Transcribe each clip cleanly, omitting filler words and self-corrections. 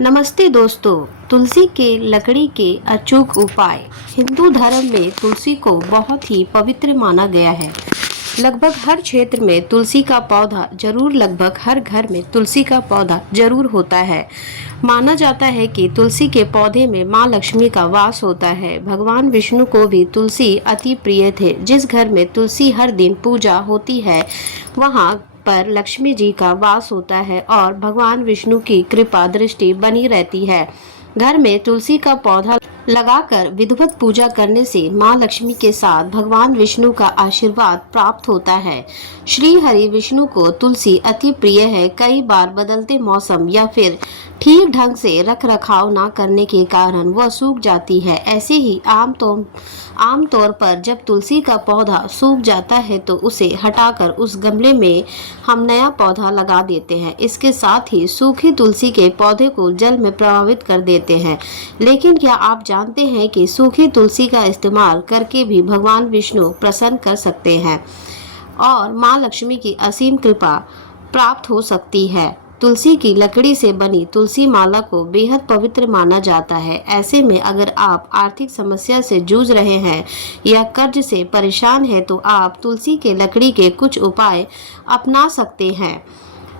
नमस्ते दोस्तों। तुलसी के लकड़ी के अचूक उपाय। हिंदू धर्म में तुलसी को बहुत ही पवित्र माना गया है। लगभग हर क्षेत्र में तुलसी का पौधा जरूर लगभग हर घर में तुलसी का पौधा जरूर होता है। माना जाता है कि तुलसी के पौधे में माँ लक्ष्मी का वास होता है। भगवान विष्णु को भी तुलसी अति प्रिय थे। जिस घर में तुलसी हर दिन पूजा होती है वहाँ पर लक्ष्मी जी का वास होता है और भगवान विष्णु की कृपा दृष्टि बनी रहती है। घर में तुलसी का पौधा लगाकर विधिवत पूजा करने से मां लक्ष्मी के साथ भगवान विष्णु का आशीर्वाद प्राप्त होता है। श्री हरि विष्णु को तुलसी अति प्रिय है। कई बार बदलते मौसम या फिर ठीक ढंग से रख रखाव न करने के कारण वह सूख जाती है। ऐसे ही आमतौर पर जब तुलसी का पौधा सूख जाता है तो उसे हटाकर उस गमले में हम नया पौधा लगा देते हैं। इसके साथ ही सूखी तुलसी के पौधे को जल में प्रभावित कर देते हैं। लेकिन क्या आप जानते हैं कि सूखी तुलसी का इस्तेमाल करके भी भगवान विष्णु प्रसन्न कर सकते हैं और माँ लक्ष्मी की असीम कृपा प्राप्त हो सकती है। तुलसी की लकड़ी से बनी तुलसी माला को बेहद पवित्र माना जाता है। ऐसे में अगर आप आर्थिक समस्या से जूझ रहे हैं या कर्ज से परेशान हैं तो आप तुलसी के लकड़ी के कुछ उपाय अपना सकते हैं।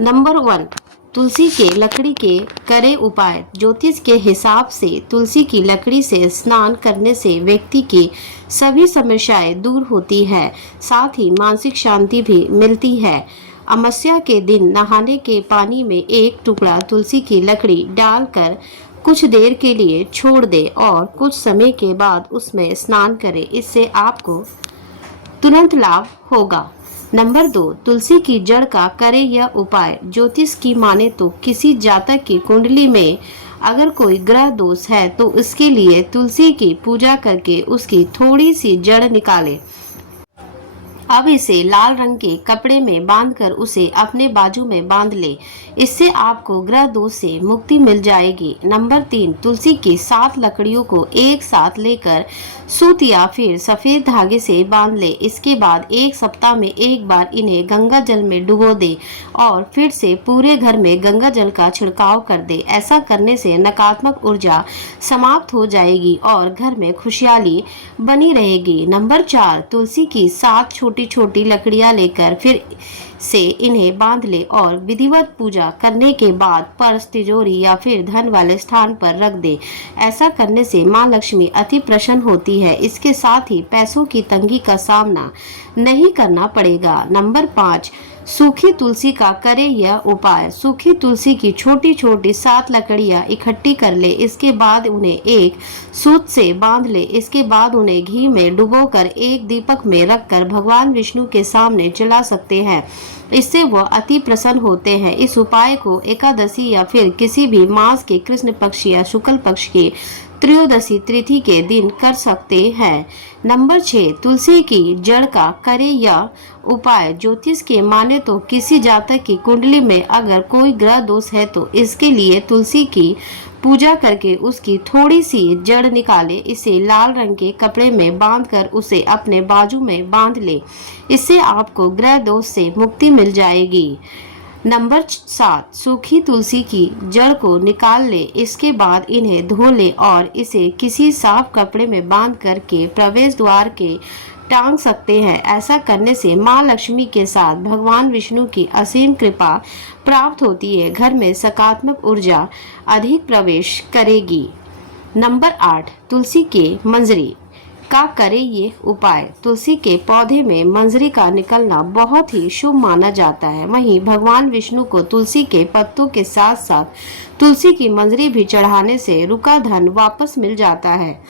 नंबर 1, तुलसी के लकड़ी के करे उपाय। ज्योतिष के हिसाब से तुलसी की लकड़ी से स्नान करने से व्यक्ति की सभी समस्याएं दूर होती है, साथ ही मानसिक शांति भी मिलती है। अमावस्या के दिन नहाने के पानी में एक टुकड़ा तुलसी की लकड़ी डालकर कुछ देर के लिए छोड़ दे और कुछ समय के बाद उसमें स्नान करें। इससे आपको तुरंत लाभ होगा। नंबर 2, तुलसी की जड़ का करे यह उपाय। ज्योतिष की माने तो किसी जातक की कुंडली में अगर कोई ग्रह दोष है तो इसके लिए तुलसी की पूजा करके उसकी थोड़ी सी जड़ निकालें। अब इसे लाल रंग के कपड़े में बांधकर उसे अपने बाजू में बांध ले। इससे आपको ग्रह दोष से मुक्ति मिल जाएगी। नंबर 3, तुलसी की 7 लकड़ियों को एक साथ लेकर सूत या फिर सफेद धागे से बांध ले। इसके बाद एक सप्ताह में एक बार इन्हें गंगा जल में डुबो दे और फिर से पूरे घर में गंगा जल का छिड़काव कर दे। ऐसा करने से नकारात्मक ऊर्जा समाप्त हो जाएगी और घर में खुशहाली बनी रहेगी। नंबर 4, तुलसी की 7 छोटी छोटी लकड़ियां लेकर फिर से इन्हें बांध ले और विधिवत पूजा करने के बाद पर्स, तिजोरी या फिर धन वाले स्थान पर रख दे। ऐसा करने से मां लक्ष्मी अति प्रसन्न होती है। इसके साथ ही पैसों की तंगी का सामना नहीं करना पड़ेगा। नंबर 5, सूखी तुलसी का करे यह उपाय। सूखी तुलसी की छोटी छोटी 7 लकड़ियां इकट्ठी कर ले। इसके बाद उन्हें एक सूत से बांध ले। इसके बाद उन्हें घी में डुबोकर एक दीपक में रखकर भगवान विष्णु के सामने जला सकते हैं। इससे वह अति प्रसन्न होते हैं। इस उपाय को एकादशी या फिर किसी भी मास के कृष्ण पक्ष या शुक्ल पक्ष के त्रयोदशी तिथि के दिन कर सकते हैं। नंबर 6, तुलसी की जड़ का करे यह उपाय। ज्योतिष के माने तो किसी जातक की कुंडली में अगर कोई ग्रह दोष है तो इसके लिए तुलसी की पूजा करके उसकी थोड़ी सी जड़ निकाले। इसे लाल रंग के कपड़े में बांधकर उसे अपने बाजू में बांध ले। इससे आपको ग्रह दोष से मुक्ति मिल जाएगी। नंबर 7, सूखी तुलसी की जड़ को निकाल ले। इसके बाद इन्हें धो ले और इसे किसी साफ कपड़े में बांध करके प्रवेश द्वार के टांग सकते हैं। ऐसा करने से मां लक्ष्मी के साथ भगवान विष्णु की असीम कृपा प्राप्त होती है। घर में सकारात्मक ऊर्जा अधिक प्रवेश करेगी। नंबर 8, तुलसी के मंजरी का करे ये उपाय। तुलसी के पौधे में मंजरी का निकलना बहुत ही शुभ माना जाता है। वहीं भगवान विष्णु को तुलसी के पत्तों के साथ साथ तुलसी की मंजरी भी चढ़ाने से रुका धन वापस मिल जाता है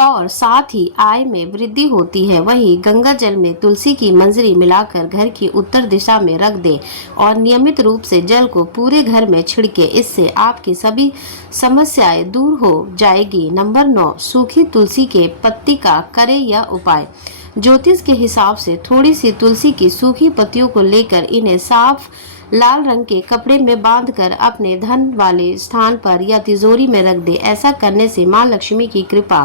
और साथ ही आय में वृद्धि होती है। वहीं गंगा जल में तुलसी की मंजरी मिलाकर घर की उत्तर दिशा में रख दें और नियमित रूप से जल को पूरे घर में छिड़के। इससे आपकी सभी समस्याएं दूर हो जाएगी। नंबर 9, सूखी तुलसी के पत्ती का करे यह उपाय। ज्योतिष के हिसाब से थोड़ी सी तुलसी की सूखी पत्तियों को लेकर इन्हें साफ लाल रंग के कपड़े में बांधकर अपने धन वाले स्थान पर या तिजोरी में रख दे। ऐसा करने से मां लक्ष्मी की कृपा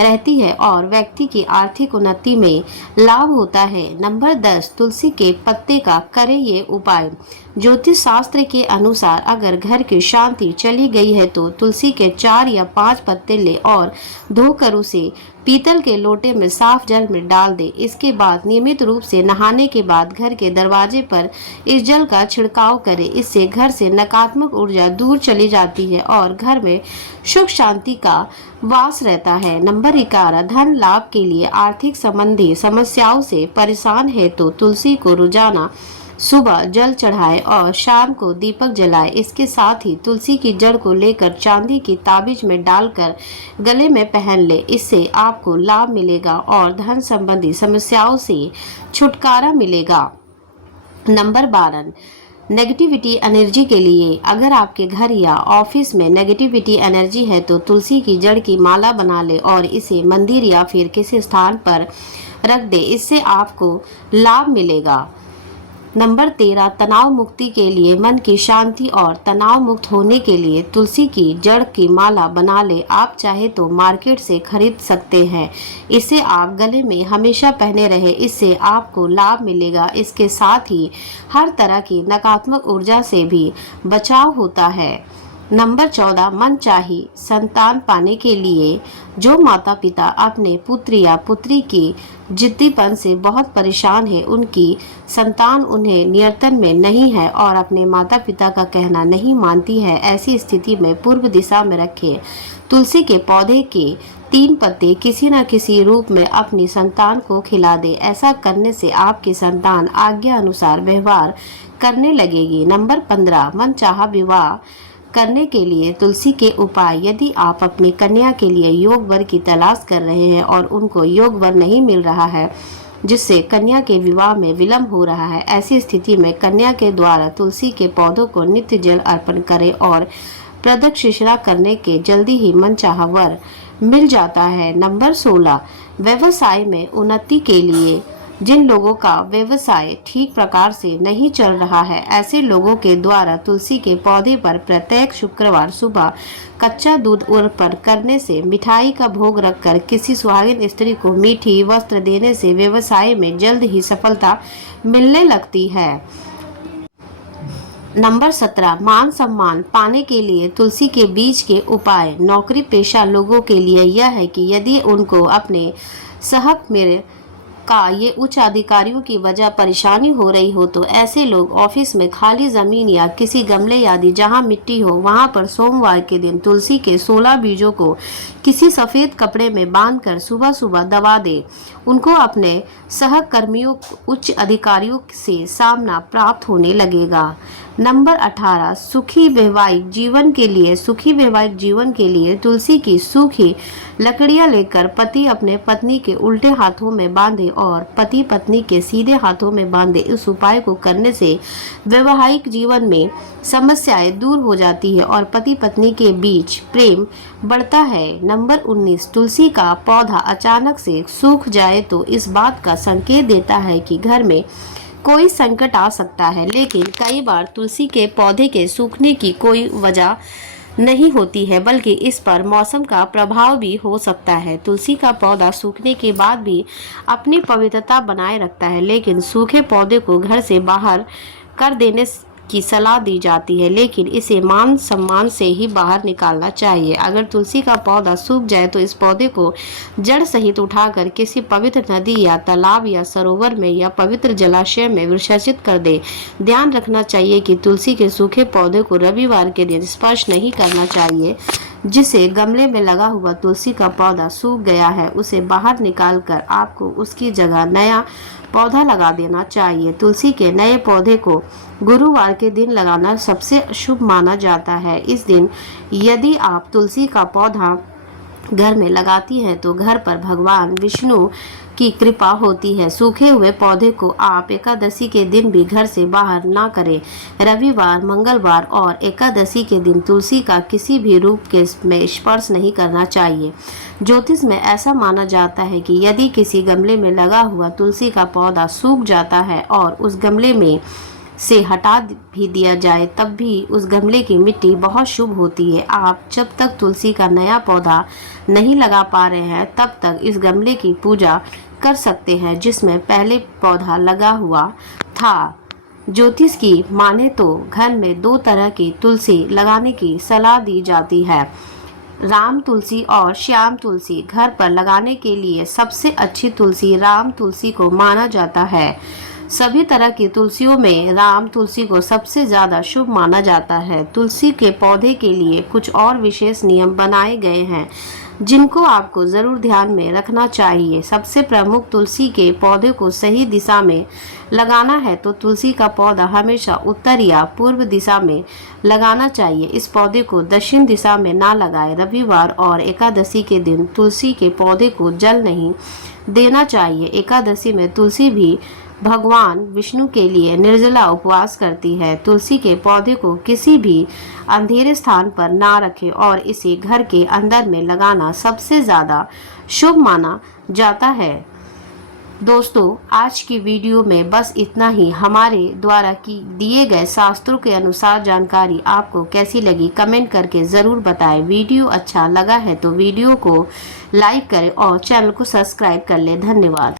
रहती है और व्यक्ति की आर्थिक उन्नति में लाभ होता है। नंबर 10, तुलसी के पत्ते का करे ये उपाय। ज्योतिष शास्त्र के अनुसार अगर घर की शांति चली गई है तो तुलसी के 4 या 5 पत्ते ले और धोकर उसे पीतल के लोटे में साफ जल में डाल दे। इसके बाद नियमित रूप से नहाने के बाद घर के दरवाजे पर इस जल का छिड़काव करें। इससे घर से नकारात्मक ऊर्जा दूर चली जाती है और घर में सुख शांति का वास रहता है। नंबर 11, धन लाभ के लिए आर्थिक संबंधी समस्याओं से परेशान है तो तुलसी को रोजाना सुबह जल चढ़ाए और शाम को दीपक जलाए। इसके साथ ही तुलसी की जड़ को लेकर चांदी की ताबीज में डालकर गले में पहन ले। इससे आपको लाभ मिलेगा और धन संबंधी समस्याओं से छुटकारा मिलेगा। नंबर 12, नेगेटिविटी एनर्जी के लिए अगर आपके घर या ऑफिस में नेगेटिविटी एनर्जी है तो तुलसी की जड़ की माला बना ले और इसे मंदिर या फिर किसी स्थान पर रख दे। इससे आपको लाभ मिलेगा। नंबर 13, तनाव मुक्ति के लिए मन की शांति और तनाव मुक्त होने के लिए तुलसी की जड़ की माला बना ले। आप चाहे तो मार्केट से खरीद सकते हैं। इसे आप गले में हमेशा पहने रहे, इससे आपको लाभ मिलेगा। इसके साथ ही हर तरह की नकारात्मक ऊर्जा से भी बचाव होता है। नंबर 14, मनचाही संतान पाने के लिए जो माता पिता अपने पुत्र या पुत्री की जिद्दीपन से बहुत परेशान है, उनकी संतान उन्हें नियंत्रण में नहीं है और अपने माता पिता का कहना नहीं मानती है, ऐसी स्थिति में पूर्व दिशा में रखें तुलसी के पौधे के 3 पत्ते किसी न किसी रूप में अपनी संतान को खिला दे। ऐसा करने से आपकी संतान आज्ञा अनुसार व्यवहार करने लगेगी। नंबर 15, मनचाहा विवाह करने के लिए तुलसी के उपाय। यदि आप अपनी कन्या के लिए योग वर की तलाश कर रहे हैं और उनको योग वर नहीं मिल रहा है, जिससे कन्या के विवाह में विलंब हो रहा है, ऐसी स्थिति में कन्या के द्वारा तुलसी के पौधों को नित्य जल अर्पण करें और प्रदक्षिणा करने के जल्दी ही मनचाहा वर मिल जाता है। नंबर 16, व्यवसाय में उन्नति के लिए जिन लोगों का व्यवसाय ठीक प्रकार से नहीं चल रहा है, ऐसे लोगों के द्वारा तुलसी के पौधे पर प्रत्येक शुक्रवार सुबह कच्चा दूध अर्पण करने से, मिठाई का भोग रखकर किसी सुहागिन स्त्री को मीठी वस्त्र देने से व्यवसाय में जल्द ही सफलता मिलने लगती है। नंबर 17, मान सम्मान पाने के लिए तुलसी के बीज के उपाय। नौकरी पेशा लोगों के लिए यह है कि यदि उनको अपने सहक में का ये उच्च अधिकारियों की वजह परेशानी हो रही हो तो ऐसे लोग ऑफिस में खाली जमीन या किसी गमले आदि जहां मिट्टी हो वहां पर सोमवार के दिन तुलसी के 16 बीजों को किसी सफेद कपड़े में बांधकर सुबह सुबह दबा दे। उनको अपने सहकर्मियों उच्च अधिकारियों से सामना प्राप्त होने लगेगा। नंबर 18, सुखी वैवाहिक जीवन के लिए तुलसी की सूखी लकड़ियां लेकर पति अपने पत्नी के उल्टे हाथों में बांधे और पति पत्नी के सीधे हाथों में बांधे। इस उपाय को करने से वैवाहिक जीवन में समस्याएं दूर हो जाती है और पति पत्नी के बीच प्रेम बढ़ता है। नंबर 19, तुलसी का पौधा अचानक से सूख जाए तो इस बात का संकेत देता है कि घर में कोई संकट आ सकता है, लेकिन कई बार तुलसी के पौधे के सूखने की कोई वजह नहीं होती है, बल्कि इस पर मौसम का प्रभाव भी हो सकता है। तुलसी का पौधा सूखने के बाद भी अपनी पवित्रता बनाए रखता है, लेकिन सूखे पौधे को घर से बाहर कर देने की सलाह दी जाती है, लेकिन इसे मान सम्मान से ही बाहर निकालना चाहिए। अगर तुलसी का पौधा सूख जाए तो इस पौधे को जड़ सहित उठाकर किसी पवित्र नदी या तालाब या सरोवर में या पवित्र जलाशय में विसर्जित कर दे। ध्यान रखना चाहिए कि तुलसी के सूखे पौधे को रविवार के दिन स्पर्श नहीं करना चाहिए। जिसे गमले में लगा हुआ तुलसी का पौधा सूख गया है, उसे बाहर निकालकर आपको उसकी जगह नया पौधा लगा देना चाहिए। तुलसी के नए पौधे को गुरुवार के दिन लगाना सबसे शुभ माना जाता है। इस दिन यदि आप तुलसी का पौधा घर में लगाती हैं तो घर पर भगवान विष्णु की कृपा होती है। सूखे हुए पौधे को आप एकादशी के दिन भी घर से बाहर ना करें। रविवार, मंगलवार और एकादशी के दिन तुलसी का किसी भी रूप के में स्पर्श नहीं करना चाहिए। ज्योतिष में ऐसा माना जाता है कि यदि किसी गमले में लगा हुआ तुलसी का पौधा सूख जाता है और उस गमले में से हटा भी दिया जाए तब भी उस गमले की मिट्टी बहुत शुभ होती है। आप जब तक तुलसी का नया पौधा नहीं लगा पा रहे हैं तब तक इस गमले की पूजा कर सकते हैं जिसमें पहले पौधा लगा हुआ था। ज्योतिष की माने तो घर में 2 तरह की तुलसी लगाने की सलाह दी जाती है। राम तुलसी और श्याम तुलसी। घर पर लगाने के लिए सबसे अच्छी तुलसी राम तुलसी को माना जाता है। सभी तरह की तुलसियों में राम तुलसी को सबसे ज्यादा शुभ माना जाता है। तुलसी के पौधे के लिए कुछ और विशेष नियम बनाए गए हैं जिनको आपको जरूर ध्यान में रखना चाहिए। सबसे प्रमुख, तुलसी के पौधे को सही दिशा में लगाना है तो तुलसी का पौधा हमेशा उत्तर या पूर्व दिशा में लगाना चाहिए। इस पौधे को दक्षिण दिशा में ना लगाएं। रविवार और एकादशी के दिन तुलसी के पौधे को जल नहीं देना चाहिए। एकादशी में तुलसी भी भगवान विष्णु के लिए निर्जला उपवास करती है। तुलसी के पौधे को किसी भी अंधेरे स्थान पर ना रखें और इसे घर के अंदर में लगाना सबसे ज़्यादा शुभ माना जाता है। दोस्तों, आज की वीडियो में बस इतना ही। हमारे द्वारा की दिए गए शास्त्रों के अनुसार जानकारी आपको कैसी लगी कमेंट करके ज़रूर बताएं। वीडियो अच्छा लगा है तो वीडियो को लाइक करें और चैनल को सब्सक्राइब कर लें। धन्यवाद।